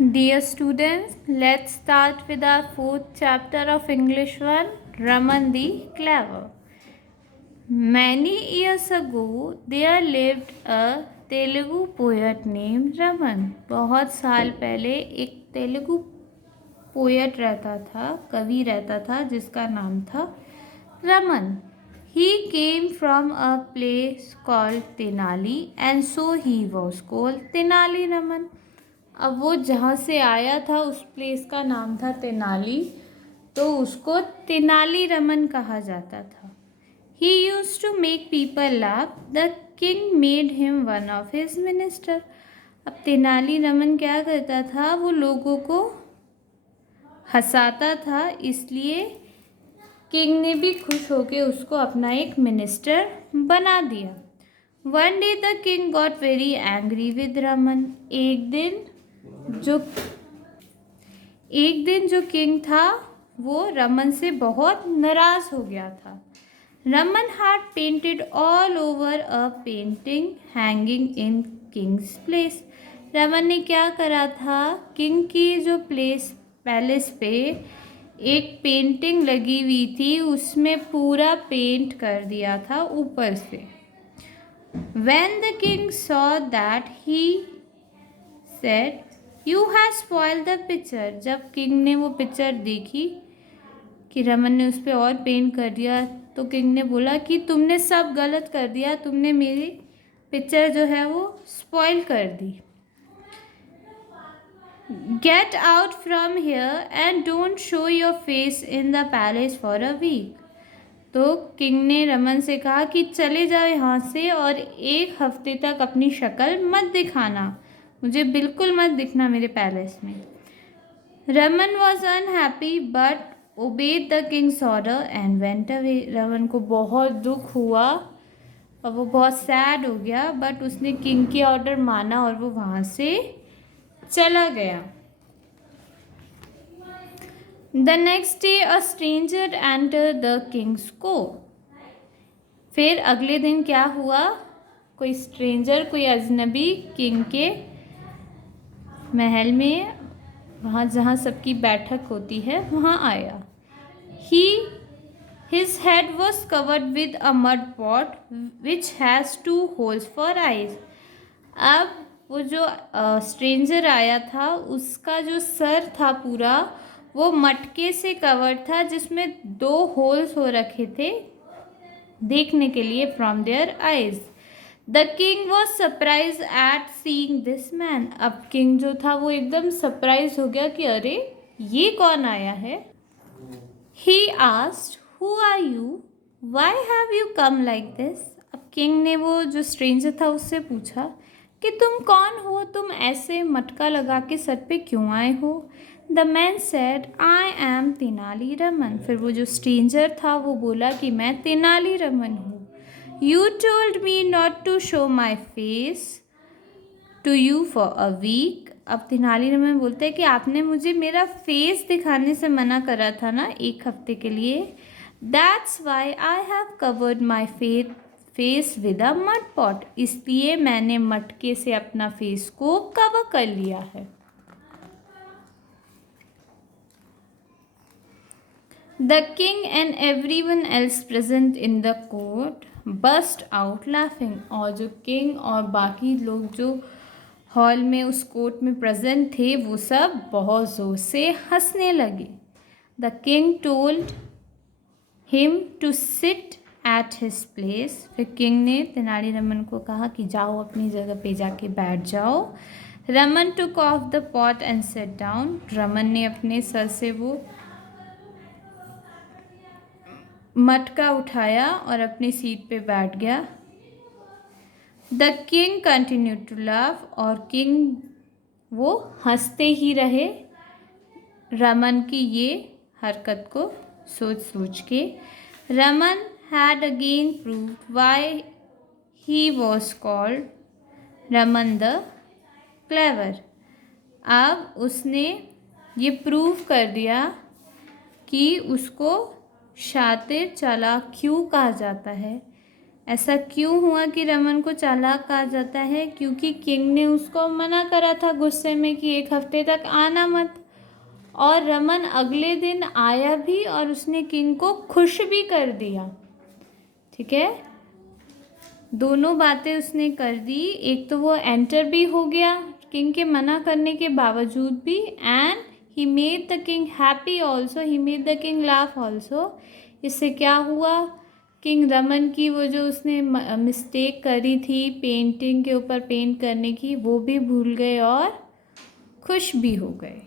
Dear students, let's start with our fourth chapter of English 1, Raman the Clever. Many years ago, there lived a Telugu poet named Raman. बहुत साल पहले एक Telugu poet रहता था, कवि रहता था जिसका नाम था Raman. He came from a place called Tenali and so he was called Tenali Raman. अब वो जहाँ से आया था उस प्लेस का नाम था तेनाली, तो उसको तेनाली रमन कहा जाता था. He used to make people laugh. The king made him one of his minister. अब तेनाली रमन क्या करता था, वो लोगों को हंसाता था, इसलिए किंग ने भी खुश होकर उसको अपना एक मिनिस्टर बना दिया. One day the king got very angry with Raman. एक दिन जो किंग था वो रमन से बहुत नाराज हो गया था. Raman had painted all over a painting hanging in Kings place. Raman ने क्या करा था, किंग की जो पैलेस पे एक पेंटिंग लगी हुई थी उसमें पूरा पेंट कर दिया था ऊपर से. When the king saw that, he said, "You have spoiled the picture." जब किंग ने वो पिक्चर देखी कि रमन ने उस पर और पेंट कर दिया, तो किंग ने बोला कि तुमने सब गलत कर दिया, तुमने मेरी पिक्चर जो है वो स्पॉइल कर दी. Get out from here and don't show your face in the palace for a week. तो किंग ने रमन से कहा कि चले जाओ यहाँ से और एक हफ्ते तक अपनी शक्ल मत दिखाना, मुझे बिल्कुल मत दिखना मेरे पैलेस में. Raman was unhappy but obeyed the king's order and went away. Raman को बहुत दुख हुआ और वो बहुत सैड हो गया, बट उसने किंग की ऑर्डर माना और वो वहाँ से चला गया. The next day a stranger entered the king's court. फिर अगले दिन क्या हुआ, कोई स्ट्रेंजर, कोई अजनबी किंग के महल में, वहाँ जहाँ सबकी बैठक होती है, वहाँ आया. His head was covered with a mud pot which has 2 holes for eyes. अब वो जो स्ट्रेंजर आया था उसका जो सर था पूरा वो मटके से कवर था जिसमें 2 होल्स हो रखे थे देखने के लिए from their eyes. The king was surprise eight seeing this man. अब किंग जो था वो एकदम सरप्राइज हो गया कि अरे ये कौन आया है. He asked, who are you, why have you come like this. अब किंग ने वो जो स्ट्रेंजर था उससे पूछा कि तुम कौन हो, तुम ऐसे मटका लगा के सर पे क्यों आए हो. The man said, I am Tenali Raman. फिर वो जो स्ट्रेंजर था वो बोला कि मैं तेनाली रमन हूँ. You told me not to show my face to you for a week. अब तेनाली रमन बोलते हैं कि आपने मुझे मेरा फेस दिखाने से मना करा था ना एक हफ्ते के लिए. That's why I have covered my face with a mud pot. इसलिए मैंने मटके से अपना फेस को कवर कर लिया है. The king and everyone else present in the court burst out laughing. और जो किंग और बाकी लोग जो हॉल में उस कोर्ट में प्रेजेंट थे वो सब बहुत ज़ोर से हंसने लगे. The king told him to sit at his place. फिर किंग ने तेनाली रमन को कहा कि जाओ अपनी जगह पे जाके बैठ जाओ. Raman took off the pot and sat down. Raman ने अपने सर से वो मटका उठाया और अपनी सीट पे बैठ गया. The king continued to laugh. और किंग वो हंसते ही रहे रमन की ये हरकत को सोच के. Raman had again proved why he was called Raman the clever. अब उसने ये प्रूव कर दिया कि उसको शातिर चालाक क्यों कहा जाता है. ऐसा क्यों हुआ कि रमन को चालाक कहा जाता है? क्योंकि किंग ने उसको मना करा था गुस्से में कि 1 हफ्ते तक आना मत, और रमन अगले दिन आया भी और उसने किंग को खुश भी कर दिया। ठीक है, दोनों बातें उसने कर दी। एक तो वो एंटर भी हो गया किंग के मना करने के बावजूद भी, and he made the king happy also, he made the king laugh also. इससे क्या हुआ, किंग रमन की वो जो उसने मिस्टेक करी थी पेंटिंग के ऊपर पेंट करने की, वो भी भूल गए और खुश भी हो गए।